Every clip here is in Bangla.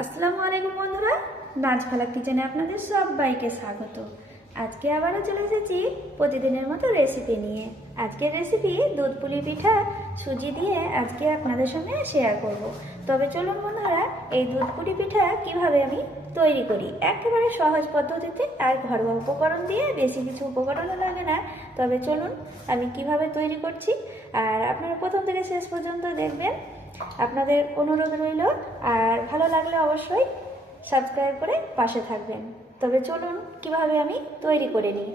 আসসালামু আলাইকুম বন্ধুরা, নাচ ফালাক কিচেনে আপনাদের সবাইকে স্বাগত। আজকে আবারও চলে এসেছি প্রতিদিনের মতো রেসিপি নিয়ে। আজকের রেসিপি দুধ পুলি পিঠা সুজি দিয়ে আজকে আপনাদের সঙ্গে শেয়ার করব। তবে চলুন বন্ধুরা, এই দুধ পুলি পিঠা কিভাবে আমি তৈরি করি একেবারে সহজ পদ্ধতিতে আর ঘরোয়া উপকরণ দিয়ে, বেশি কিছু উপকরণও লাগে না। তবে চলুন আমি কিভাবে তৈরি করছি, আর আপনারা প্রথম থেকে শেষ পর্যন্ত দেখবেন। আপনাদের অনুরোধ রইল, আর ভালো লাগলে অবশ্যই সাবস্ক্রাইব করে পাশে থাকবেন। তবে চলুন কিভাবে আমি তৈরি করে নিই।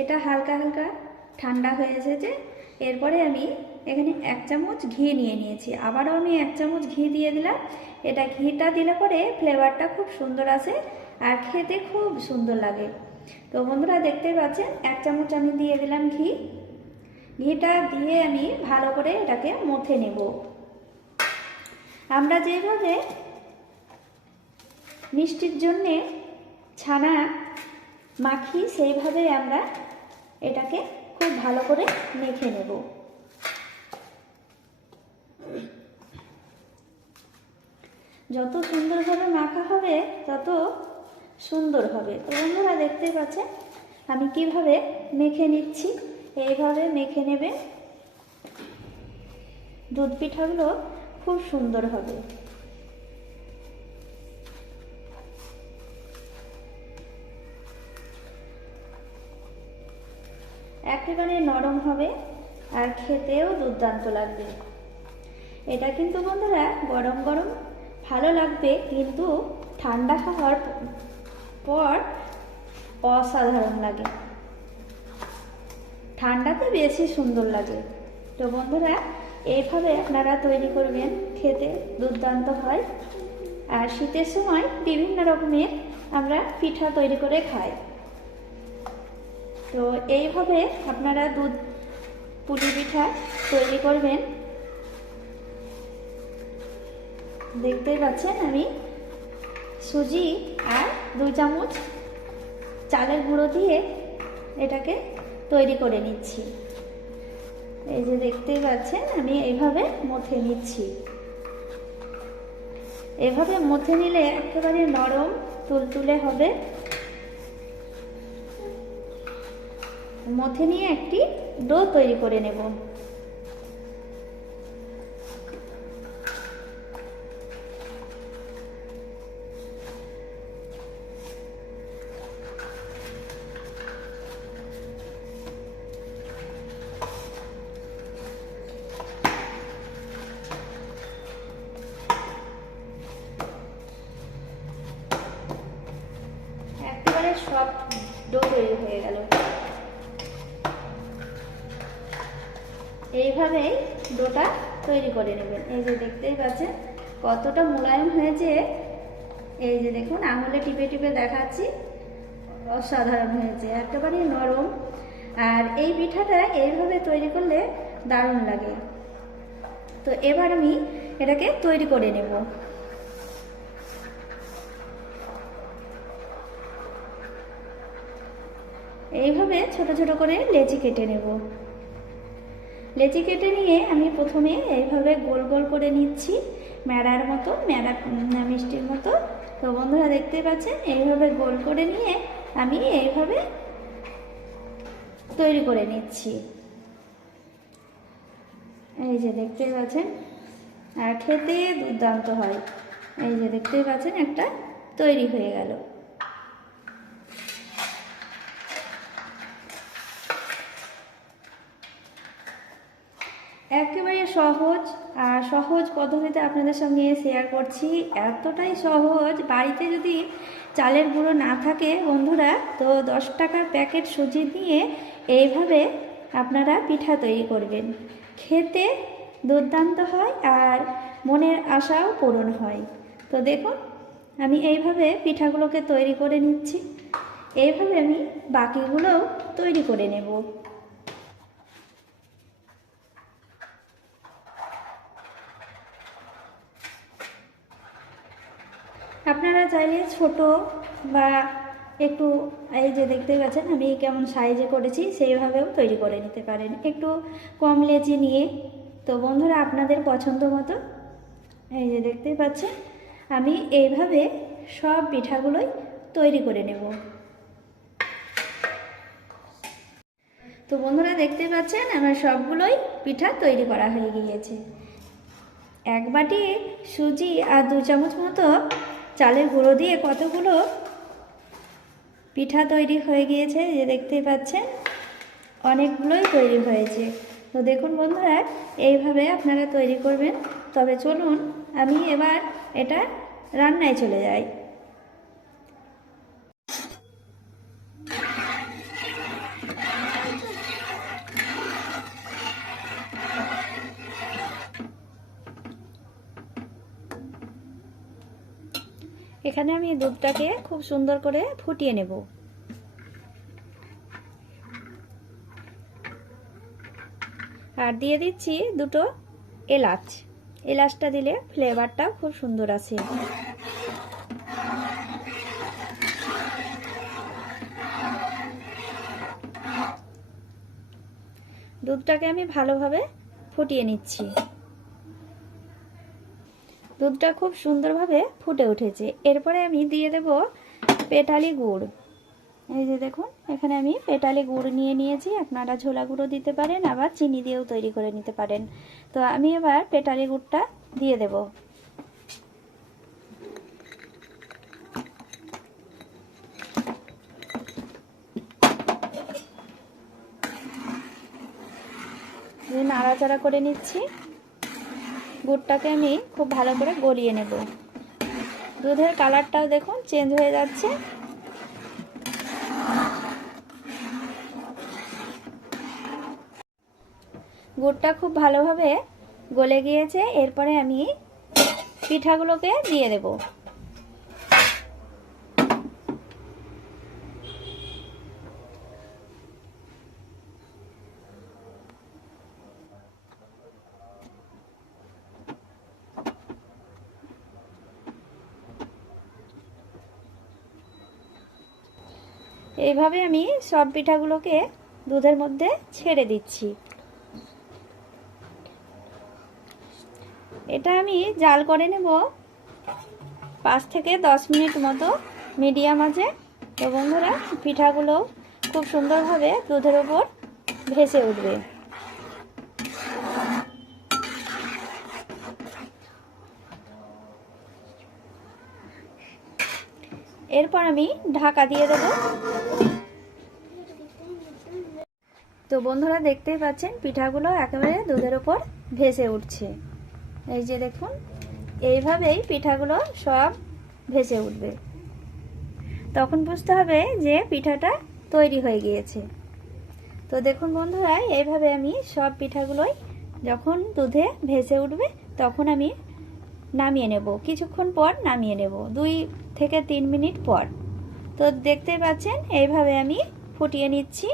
এটা হালকা হালকা ঠান্ডা হয়ে এসেছে। এরপরে আমি এখানে 1 চামচ ঘি নিয়ে নিয়েছি। আবারও আমি 1 চামচ ঘি দিয়ে দিলাম। এটা ঘিটা দিলে পরে ফ্লেভারটা খুব সুন্দর আসে আর খেতে খুব সুন্দর লাগে। তো বন্ধুরা দেখতেই পাচ্ছেন 1 চামচ আমি দিয়ে দিলাম ঘি। ঘিটা দিয়ে আমি ভালো করে এটাকে মথে নেব। আমরা যেভাবে মিষ্টির জন্যে ছানা মাখি সেইভাবে আমরা এটাকে খুব ভালো করে মেখে নেব। যত সুন্দরভাবে মাখা হবে তত সুন্দর হবে। তো বন্ধুরা দেখতেই পাচ্ছেন আমি কিভাবে মেখে নিচ্ছি। এইভাবে মেখে নেবে, দুধ পিঠাগুলো খুব সুন্দর হবে। একেবারে নরম হবে আর খেতেও দুর্দান্ত লাগবে। এটা কিন্তু বন্ধুরা গরম গরম ভালো লাগবে, কিন্তু ঠান্ডা খাওয়ার পর অসাধারণ লাগে, ঠান্ডাতে বেশি সুন্দর লাগে। তো বন্ধুরা এইভাবে আপনারা তৈরি করবেন, খেতে দুর্দান্ত হয়। আর শীতের সময় বিভিন্ন রকমের আমরা পিঠা তৈরি করে খাই। তো এইভাবে আপনারা দুধ পুলি পিঠা তৈরি করবেন। দেখতেই পাচ্ছেন আমি সুজি আর 2 চামচ চালের গুঁড়ো দিয়ে এটাকে তৈরি করে নিচ্ছি। এই যে দেখতেই পাচ্ছেন আমি এইভাবে মথে নিচ্ছি। এভাবে মথে নিলে একেবারে নরম তুলতুলে হবে। মথে নিয়ে একটি ডো তৈরি করে নেব। একেবারে সফট ডো তৈরি হয়ে গেল। এইভাবেই ডোটা তৈরি করে নেবেন। এই যে দেখতেই পাচ্ছেন কতটা মোলায়েম হয়েছে। এই যে দেখুন আঙুলে টিপে টিপে দেখাচ্ছি, অসাধারণ হয়েছে, একেবারে নরম। আর এই পিঠাটা এইভাবে তৈরি করলে দারুণ লাগে। তো এবার আমি এটাকে তৈরি করে নেব। এইভাবে ছোট ছোট করে লেচি কেটে নেব। লেচি কেটে নিয়ে আমি প্রথমে এইভাবে গোল গোল করে নিচ্ছি, ম্যাড়ার মতো, ম্যাড়া মিষ্টির মতো। তো বন্ধুরা দেখতে পাচ্ছেন এইভাবে গোল করে নিয়ে আমি এইভাবে তৈরি করে নিচ্ছি। এই যে দেখতে পাচ্ছেন, আর খেতে দুর্দান্ত হয়। এই যে দেখতেই পাচ্ছেন একটা তৈরি হয়ে গেল। একেবারে সহজ আর সহজ পদ্ধতিতে আপনাদের সঙ্গে শেয়ার করছি। এতটাই সহজ, বাড়িতে যদি চালের গুঁড়ো না থাকে বন্ধুরা, তো 10 টাকার প্যাকেট সুজি দিয়ে এইভাবে আপনারা পিঠা তৈরি করবেন। খেতে দুর্দান্ত হয় আর মনের আশাও পূরণ হয়। তো দেখুন আমি এইভাবে পিঠাগুলোকে তৈরি করে নিচ্ছি। এইভাবে আমি বাকিগুলোও তৈরি করে নেব। আপনারা চাইলে ছোট বা একটু, এই যে দেখতে পাচ্ছেন আমি কেমন সাইজে করেছি সেইভাবেও তৈরি করে নিতে পারেন, একটু কম লেচি নিয়ে। তো বন্ধুরা আপনাদের পছন্দ মতো, এই যে দেখতেই পাচ্ছেন আমি এইভাবে সব পিঠাগুলোই তৈরি করে নেব। তো বন্ধুরা দেখতে পাচ্ছেন আমার সবগুলোই পিঠা তৈরি করা হয়ে গিয়েছে। 1 বাটি সুজি আর 2 চামচ মতো চালের গুঁড়ো দিয়ে কতগুলো পিঠা তৈরি হয়ে গিয়েছে, যে দেখতেই পাচ্ছেন অনেকগুলোই তৈরি হয়েছে। তো দেখুন বন্ধুরা এইভাবে আপনারা তৈরি করবেন। তবে চলুন আমি এবার এটা রান্নায় চলে যাই। এখানে আমি দুধটাকে খুব সুন্দর করে ফুটিয়ে নেব। আর দিয়ে দিচ্ছি 2টো এলাচ। এলাচটা দিলে ফ্লেভারটাও খুব সুন্দর আসে। দুধটাকে আমি ভালোভাবে ফুটিয়ে নিচ্ছি। দুধটা খুব সুন্দরভাবে ফুটে উঠেছে। এরপরে আমি দিয়ে দেব পেটালি গুড়। এই যে দেখুন, এখানে আমি পেটালি গুড় নিয়ে নিয়েছি। আপনারা ঝোলা গুঁড়ো দিতে পারেন, আবার চিনি দিয়েও তৈরি করে নিতে পারেন। তো আমি এবার পেটালি গুড়টা দিয়ে দেব। নাড়াচাড়া করে নিচ্ছি। গুড়টাকে আমি খুব ভালো করে গলিয়ে নেব। দুধের কালারটাও দেখুন চেঞ্জ হয়ে যাচ্ছে। গুড়টা খুব ভালোভাবে গলে গিয়েছে। এরপরে আমি পিঠাগুলোকে দিয়ে দেব। এইভাবে আমি সব পিঠাগুলোকে দুধের মধ্যে ছেড়ে দিচ্ছি। এটা আমি জাল করে নেব 5 থেকে 10 মিনিট মতো মিডিয়াম আঁচে। তো বন্ধুরা, পিঠাগুলো খুব সুন্দরভাবে দুধের উপর ভেসে উঠবে। এরপর আমি ঢাকা দিয়ে দেব। তো বন্ধুরা, দেখতেই পাচ্ছেন পিঠাগুলো একেবারে দুধের উপর ভেসে উঠছে। এই যে দেখুন, এইভাবেই পিঠাগুলো সব ভেসে উঠবে। তখন বুঝতে হবে যে পিঠাটা তৈরি হয়ে গিয়েছে। তো দেখুন বন্ধুরা, এইভাবে আমি সব পিঠাগুলোই যখন দুধে ভেসে উঠবে তখন আমি নামিয়ে নেব। কিছুক্ষণ পর নামিয়ে নেব, 2 থেকে 3 মিনিট পর। তো দেখতেই পাচ্ছেন এইভাবে আমি ফুটিয়ে নিচ্ছি।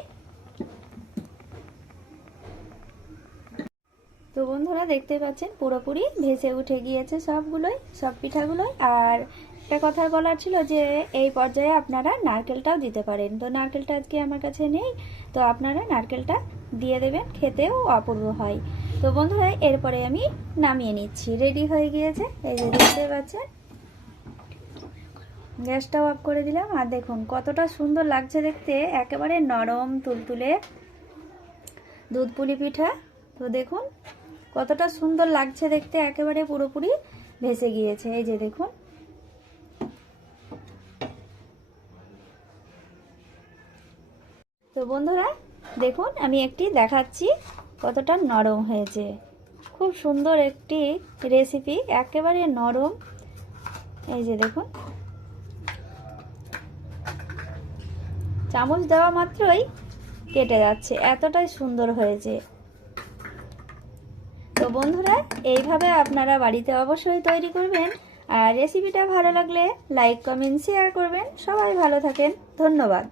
তো বন্ধুরা, দেখতেই পাচ্ছেন পুরোপুরি ভেসে উঠে গিয়েছে সব পিঠাগুলোই। আর একটা কথা বলার ছিল যে এই পর্যায়ে আপনারা নারকেলটাও দিতে পারেন। তো নারকেলটা আজকে আমার কাছে নেই, তো আপনারা নারকেলটা দিয়ে দেবেন, খেতেও অপূর্ব হয়। তো বন্ধুরা, এরপরে আমি নামিয়ে নিচ্ছি। রেডি হয়ে গিয়েছে। এই যে দেখতে পাচ্ছেন, গ্যাসটাও অফ করে দিলাম। আর দেখুন কতটা সুন্দর লাগছে দেখতে, একেবারে নরম তুলতুলে দুধ পুলি পিঠা। তো দেখুন কতটা সুন্দর লাগছে দেখতে, একেবারে পুরোপুরি ভেসে গিয়েছে। এই যে দেখুন। তো বন্ধুরা দেখুন, আমি একটি দেখাচ্ছি কতটা নরম হয়েছে। খুব সুন্দর একটি রেসিপি, একেবারে নরম। এই যে দেখুন, চামচ দেওয়া মাত্রই কেটে যাচ্ছে, এতটাই সুন্দর হয়েছে। তো বন্ধুরা, এইভাবে আপনারা বাড়িতে অবশ্যই তৈরি করবেন। আর রেসিপিটা ভালো লাগলে লাইক, কমেন্ট, শেয়ার করবেন। সবাই ভালো থাকেন। ধন্যবাদ।